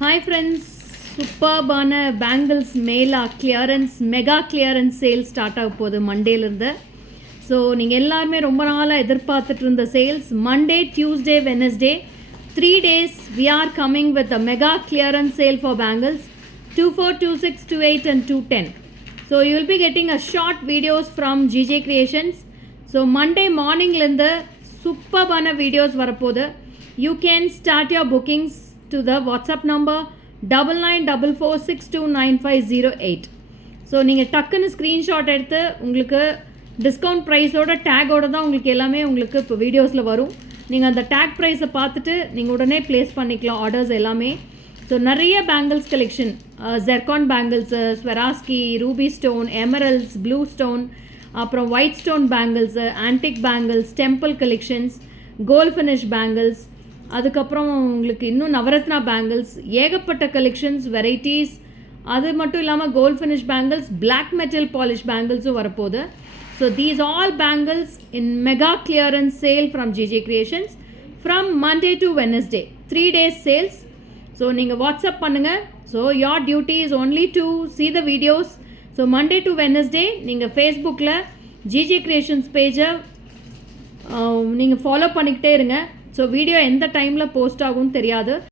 Hi friends, சூப்பர்பான bangles மேலா clearance mega clearance sale start ஆக போகுது மண்டேலேருந்து. ஸோ நீங்கள் எல்லாருமே ரொம்ப நாளாக எதிர்பார்த்துட்டு இருந்த sales Monday, Tuesday, Wednesday 3 days we are coming with a mega clearance sale for bangles 24, 26, 28 and 210. So you will be getting a short videos from GJ Creations. So Monday morningலேருந்து சூப்பர்பான வீடியோஸ் வரப்போகுது. You can start your bookings to the WhatsApp number 9944629508. So நீங்கள் டக்குன்னு screenshot எடுத்து உங்களுக்கு discount ப்ரைஸோட டேக்கோடு தான் உங்களுக்கு எல்லாமே உங்களுக்கு இப்போ வீடியோஸில் வரும். நீங்கள் அந்த டேக் ப்ரைஸை பார்த்துட்டு நீங்கள் உடனே ப்ளேஸ் பண்ணிக்கலாம் ஆர்டர்ஸ் எல்லாமே. ஸோ நிறைய bangles collection, zircon bangles, Swarovski, ruby stone, emeralds, blue stone, அப்புறம் white stone bangles, antique bangles, temple collections, gold finish bangles, அதுக்கப்புறம் உங்களுக்கு இன்னும் நவரத்னா பேங்கிள்ஸ், ஏகப்பட்ட கலெக்ஷன்ஸ், வெரைட்டிஸ். அது மட்டும் இல்லாமல் gold finish bangles, black metal polish பேங்கிள்ஸும் வரப்போகுது. So these all bangles in mega clearance sale from GJ Creations from Monday to Wednesday 3 days sales. So நீங்கள் வாட்ஸ்அப் பண்ணுங்கள். So your duty is only to see the videos. So Monday to Wednesday நீங்கள் ஃபேஸ்புக்கில் GJ creations பேஜை நீங்கள் follow பண்ணிக்கிட்டே இருங்க. So video எந்த டைமில் போஸ்ட் ஆகும்னு தெரியாது.